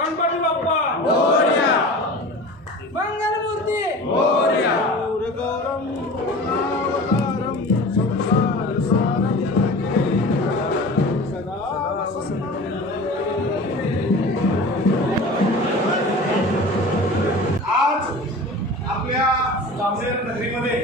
गणपती बाप्पा. मोरया. मंगलमूर्ती मोरया. गौरम पूर्णावतारम संसार सारम. सदा आज आपल्या जामनेर नगरीमध्ये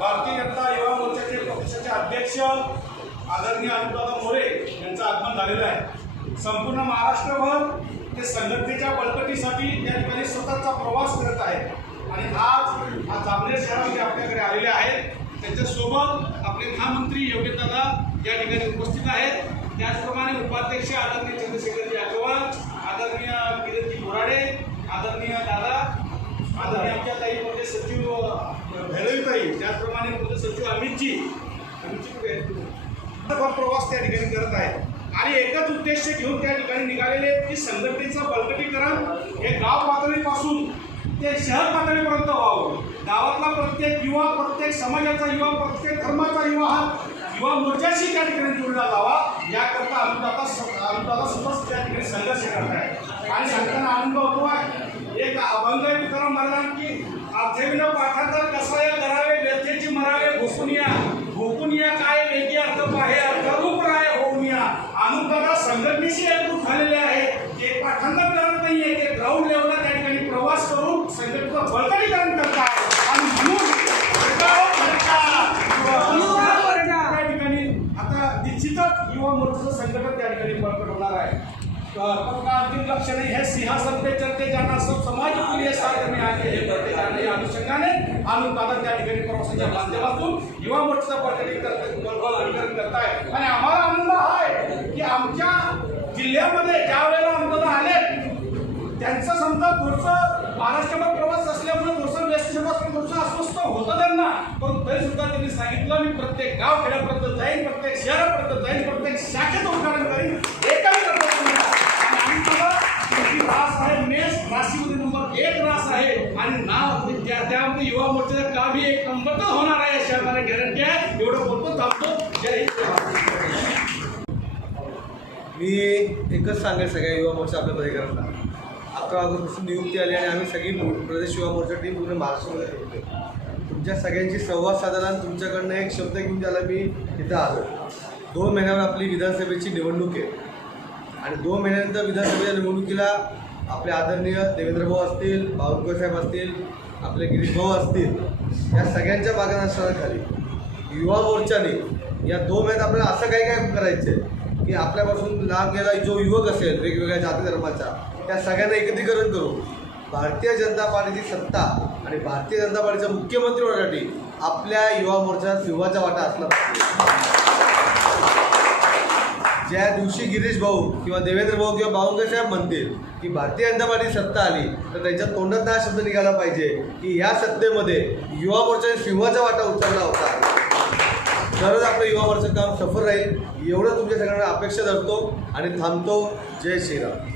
भारतीय जनता युवा मोर्चाचे पक्षाचे अध्यक्ष आदरणीय अनुदादा मोरे यांचं आगमन झालेलं आहे. संपूर्ण महाराष्ट्रभर ते संघटनेच्या बळकटीसाठी त्या ठिकाणी स्वतःचा प्रवास करत आहेत. आणि आज हा जामनेर शहरामध्ये आपल्याकडे आलेले आहेत त्यांच्यासोबत आपले महामंत्री योग्यदादा या ठिकाणी उपस्थित आहेत. त्याचप्रमाणे उपाध्यक्ष आदरणीय चंद्रशेखरजी अग्रवाल आदरणीय किरणजी बोराडे आदरणीय दादा आदरणीय आमच्या ताई म्हणजे सचिव भैरवीताई त्याचप्रमाणे म्हणजे सचिव अमितजी. अमितजी प्रवास त्या ठिकाणी करत आहेत. आणि एकच उद्देश घेऊन त्या ठिकाणी निघालेले की संघटनेचं बळकटीकरण हे गाव पातळीपासून ते शहर पातळीपर्यंत व्हावं. गावातला प्रत्येक युवा प्रत्येक समाजाचा युवा प्रत्येक धर्माचा युवा हा युवा मोर्चाशी त्या ठिकाणी जोडला जावा. याकरता अनुदाता अनुदाता सुद्धा त्या ठिकाणी संघर्ष करत आहे. आणि सांगताना आनंद होतो आहे. बळकटीकरण करतात आणि म्हणून त्या ठिकाणी आता निश्चितच युवा मोर्चाचं संघटन त्या ठिकाणी बळकट होणार आहे पण अंतिम लक्ष नाही हे सिंहासन पे चर्चे जाना सब समाज के लिए साथ में आगे हे बढ़ते जाणे या अनुषंगाने अनुत्पादन त्या ठिकाणी प्रवासाच्या माध्यमातून युवा मोर्चाचं बळकटीकरण बळकटीकरण करताय आणि आम्हाला आनंद हा आहे की आमच्या जिल्ह्यामध्ये असं होतं त्यांना पण तरी सुद्धा त्यांनी सांगितलं मी प्रत्येक गाव खेड्यापर्यंत जाईन प्रत्येक शहरापर्यंत जाईन प्रत्येक शाखेचं उद्घाटन करीन. एकाही आणि रास आहे मेस राशीमध्ये नंबर एक रास आहे. आणि नाव त्या त्यामध्ये युवा मोर्चाचं काम ही एक नंबरच होणार आहे. या शहराला गॅरंटी आहे. एवढं बोलतो थांबतो. जय मी एकच सांगेल सगळ्या युवा मोर्चा आपल्या पदाधिकाऱ्यांना. अकरा ऑगस्टपासून नियुक्ती आली आणि आम्ही सगळी प्रदेश युवा मोर्चा टीम पूर्ण महाराष्ट्रामध्ये ठेवते तुमच्या सगळ्यांशी संवाद साधारण तुमच्याकडनं एक शब्द घेऊन त्याला मी इथं आलो. दोन महिन्यावर आपली विधानसभेची निवडणूक आहे. आणि दोन महिन्यानंतर विधानसभेच्या निवडणुकीला आपले आदरणीय देवेंद्रभाऊ असतील बावनकुळे साहेब असतील आपले गिरीशभाऊ असतील या सगळ्यांच्या मार्गदर्शनाखाली युवा मोर्चाने या दोन महिन्यात आपल्याला असं काही काय करायचं आहे? की आपल्यापासून लांब गेला जो युवक असेल वेगवेगळ्या जाती धर्माचा त्या सगळ्यांना एकत्रीकरण करू भारतीय जनता पार्टीची सत्ता आणि भारतीय जनता पार्टीचा मुख्यमंत्री होण्यासाठी आपल्या युवा मोर्चात सिंहाचा वाटा असला पाहिजे. ज्या दिवशी गिरीश भाऊ किंवा देवेंद्र भाऊ किंवा बावनकरसाहेब म्हणतील की भारतीय जनता पार्टी सत्ता आली तर त्यांच्या तोंडात हा शब्द निघाला पाहिजे की या सत्तेमध्ये युवा मोर्चाने सिंहाचा वाटा उचलला होता. तरच आपलं युवा मोर्चाचं काम सफल राहील. एवढं तुमच्या सगळ्यांना अपेक्षा धरतो आणि थांबतो. जय श्रीराम.